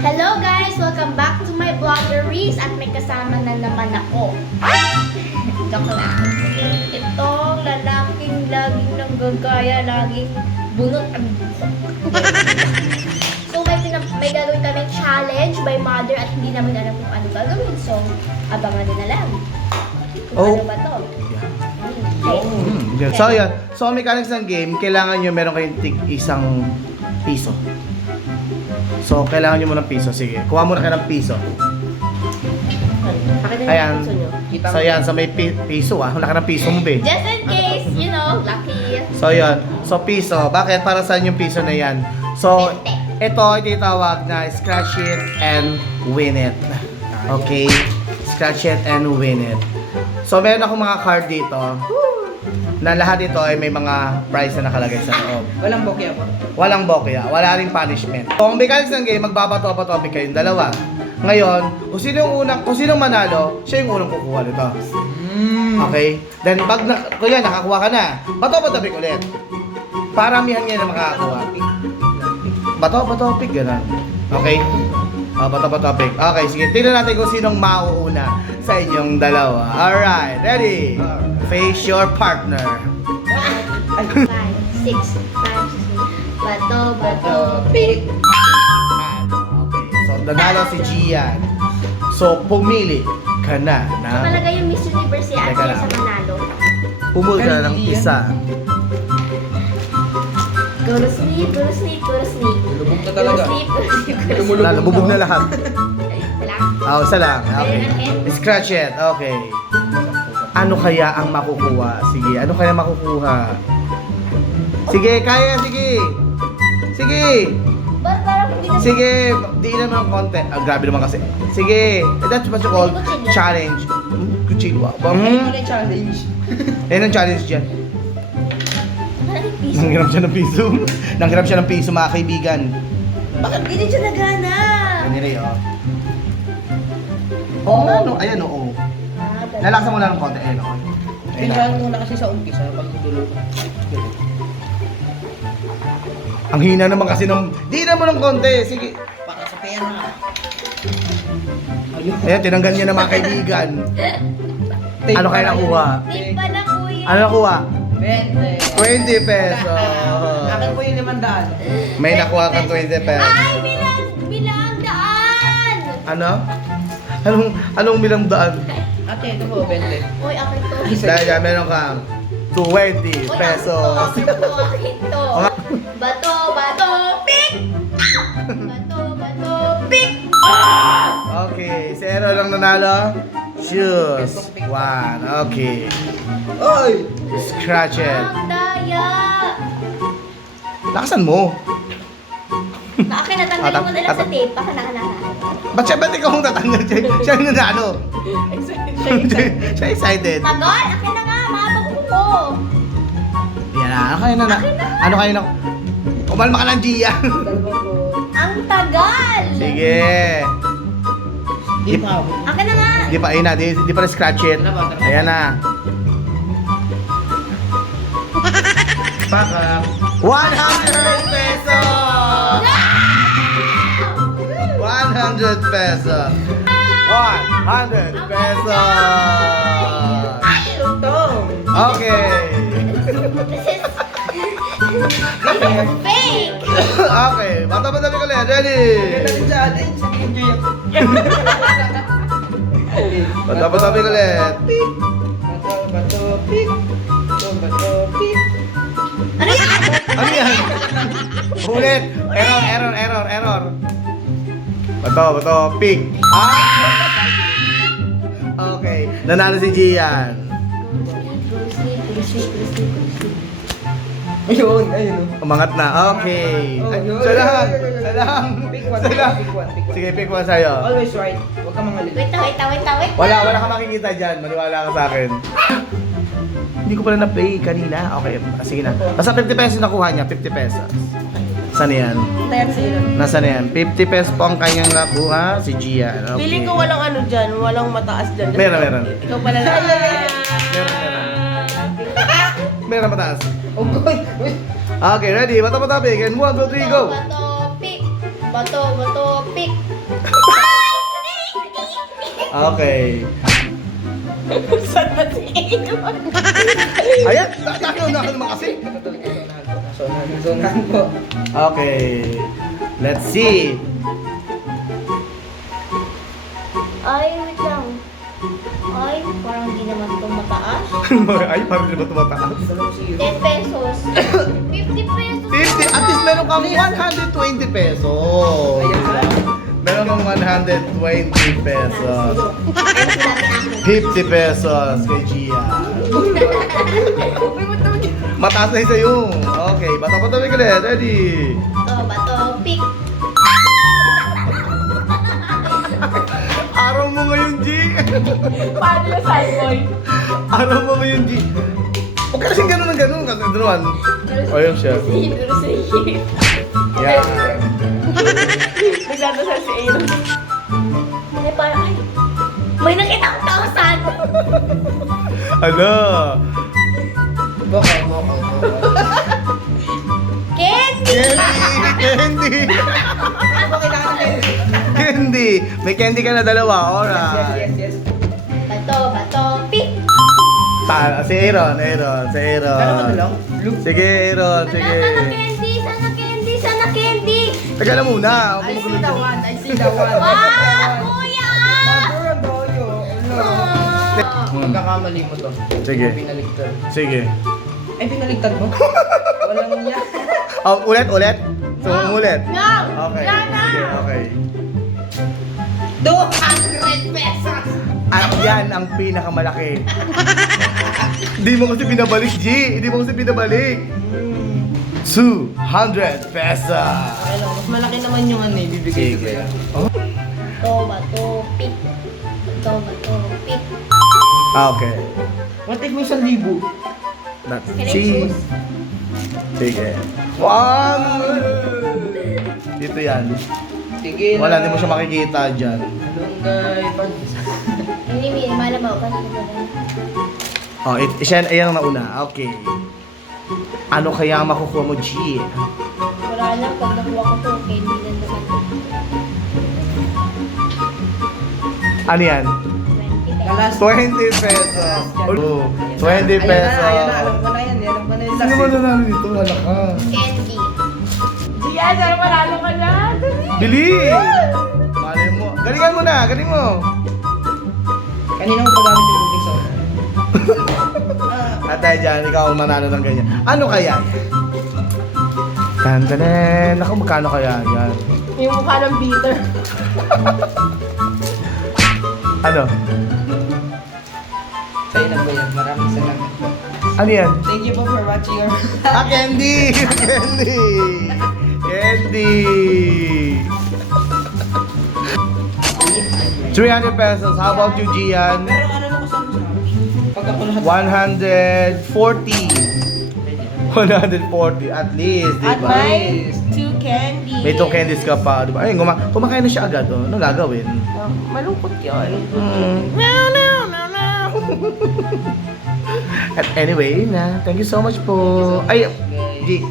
Hello guys! Welcome back to my vloggeries at may kasama na naman ako. Joke lang. Itong lalaking laging nanggagaya, laging bunot ang So may gagawin kami challenge by mother at hindi naman alam kung ano gagawin. So, abangan nyo na lang. Kung ano ba to? Yeah. So yan. So ang mechanics ng game, kailangan nyo meron kayong tig isang piso. So kailangan nyo muna ng piso. Sige, kuha muna kayo ng piso. Ayan. So yan, so may piso wala ka ng piso mo be. Just in case, you know, lucky. So yan. So piso. Bakit? Para saan yung piso na yan? So ito ititawag na scratch it and win it. Okay? Scratch it and win it. So meron akong mga card dito na lahat ito ay may mga prize na nakalagay sa loob. Walang bokeh po. Walang bokeh, wala ring punishment. Kung mechanics ng game, magbabato-bato kayong dalawa. Ngayon, kung sinong manalo, siya yung unang kukuha nito. Okay? Then pag kuya, nakakuha ka na, bato-bato ulit. Paramihan ngayon na makakakuha. Bato-bato gano'n. Okay? Bato-bato. Okay, sige. Tingnan natin kung sinong mauuna sa inyong dalawa. Alright, ready? Face your partner. 5, 6, 5, 6. Bato, pick. Okay, so nanalo si Gian. So, pumili ka na ng... Nakalagay yung Miss Universe si Ate Teka lang. sa Manalo. Pumuli ka na ng isa. Go to sleep, go to sleep, go to sleep. Lubog na Go to talaga. sleep, go to sleep, go to sleep. Lumulubog Wala, nabubog na lahat. Wala. Isa lang. Okay. Scratch it. Okay. Ano kaya ang makukuha? Sige, ano kaya makukuha? Sige, kaya, sige. Sige. Ba't parang hindi na... Sige, diin naman ng konti. Grabe naman kasi. Sige, that's what you call challenge. Kuchilwa. Ano yung challenge? Yan ang challenge dyan. Parang yung piso. Nanghiram siya ng piso. Nanghiram siya ng piso, mga kaibigan. Bakit hindi siya nagana? Kaniri, oh. Oo, ano? Ayan, oo. Lalaksan mo lang ng konti. Ayan, oo. Kailangan muna kasi sa umpisa pag dulo. Ang hina naman kasi ng... Diinan mo ng konti. Sige. Baka sa pera. Ayan, tinanggal niya ng mga kaibigan. Ano kaya nakuha? Tip pa na kuya. Ano nakuha? 20. 20 pesos. Akin po yung 500. May nakuha kang 20 pesos. Ay, bilang daan! Ano? Anong bilang daan? Ate, ito po, 20. Uy, akin to. Dahil dyan, meron kang 20 Uy, pesos. akin to, akin to. Bato, pick! Bato, pick! Okay, 0 lang nanalo. Choose 1. Okay. Oy! Scratch it. Ang daya! Lakasan mo. Akin, natanggalin mo na lang sa tape. Baka nakalala. Ba't ikaw ang tatanggal? Siya ang nanalo. Siya excited. Tagal! Akin na nga! Mabag ko! Yan na. Ano kayo na? Kumalma ka lang, Gia. Ang tagal! Sige. Di pa. Akin na nga! Di pa, ayun na. Di pa na-scratch it. Ayan na. Baka. 100 pesos! 100 pesos! 100 pesos! Ito. Okay. This is fake! Okay. Bata-bata ko ulit. Ready? Ganda rin challenge. Enjoy ako. Bata-bata ko ulit. Bato, pick. Bato, pick. Ano yan? Ano yan? Ulit. Error. Bato, pick. Okay. Nanalo si Gian. Ayun. Umangat na. Okay. Ayun. Salang. Pick one. Pick one. Sige, pick one sa'yo. Always right. Huwag ka mangalil. Wait lang. Wala ka makikita dyan. Maniwala ka sa akin. Hindi ko pala na-play kanina. Okay, sige na. Basta 50 pesos nakuha niya. 50 pesos. Saan yan? Nasaan yan? 50 pesos po ang kanyang nakuha. Si Gian. Okay. Feeling ko walang ano dyan, walang mataas dyan. Meron. Ikaw pala na. Meron mataas. Oh, boy. Okay, ready? Bata-bata, big. And 1, 2, 3, go! Bato, pick! Bato, pick. Okay. Saan ba si Aaron? Ayan, nakakaunahan ka naman kasi. Zonahan po. Okay. Let's see. Ay, wait lang. Ay, parang di naman ito mataas. Ay, parang di ba tumataas? 10 pesos. 50 pesos. 50, at least meron kang 120 pesos. Meron kang 120 pesos. 50 pesos kay Gia. Mataas na yung sa'yo. Okay, bata-bata may ulit. Ready? Bato, pick. Araw mo ngayon, G. Paano na Simon? Araw mo ngayon, G. Huwag ka kasing ganun ng ganun. Kasi naman. Ayun siya. Pero sa iyo. Yan. Nagdadasal si Aaron. Ay, parang, ay. May nakita akong tausan. Ano? Baka. Candy! Candy! Ano kailangan ng candy? Candy! May candy ka na dalawa. Alright. Yes. Bato, pick. Si Aaron. Kano ba lang? Look. Sige, Aaron. Sige. Sana candy. Teka na muna. Huwag I mo see the magulo. one. I see the one. Wow, kuya! Maduro doyo. Magkakamali mo to. Sige. Binaligtad. Sige. Ay, binaligtad mo? Walang niya. Ulit? So, ulit. No! Okay. Wala na! Sige, okay. 200 pesos! At yan ang pinakamalaki. Hindi mo kasi binabalik, G. Hindi mo kasi binabalik. 200 pesos. Ay, lang, mas malaki naman yung ano, ibibigay ko Sige. yan. Oh? Bato, pick. Bato, pick. Okay. What if may 1,000? That's Can I cheese. choose? Sige. One! Dito yan. Sige na. Wala, hindi mo siya makikita dyan. Malunggay, panis. Hindi, malamaw ka. Oh, ayan ang nauna. Okay. Ano kaya ang makukuha mo, G? Wala lang, pag nakuha ko to, candy na naman. Ano yan? 20 pesos. Last 20 pesos. Oh, 20 pesos. Alam ko na yan. Alam ko na yung Sino last. ba nanalo dito? Wala ka. Candy. Gian, sana malalo ka na. Bili! Malay mo. Galingan mo na. Galing mo. Kanina ko pagamit yung tubig sa una. At dahil dyan, ikaw ang manalo ng ganyan. Ano kaya yan? Tantanen. Naku, magkano kaya yan? Yung mukha ng bitter. Ano? Sa'yo na po yan. Maraming salamat po. Ano yan? Thank you po for watching your... Candy! Candy! Candy! 300 pesos. How about you, Gian? Pero ano na ko sa pag ako lahat... 140. 140 at least, di At ba? may 2 candy. May 2 candies ka pa, di ba? Ayun, kumakain na siya agad, oh. Ano gagawin? Malungkot yun. No. At anyway, na. Thank you so much po. Ay, G.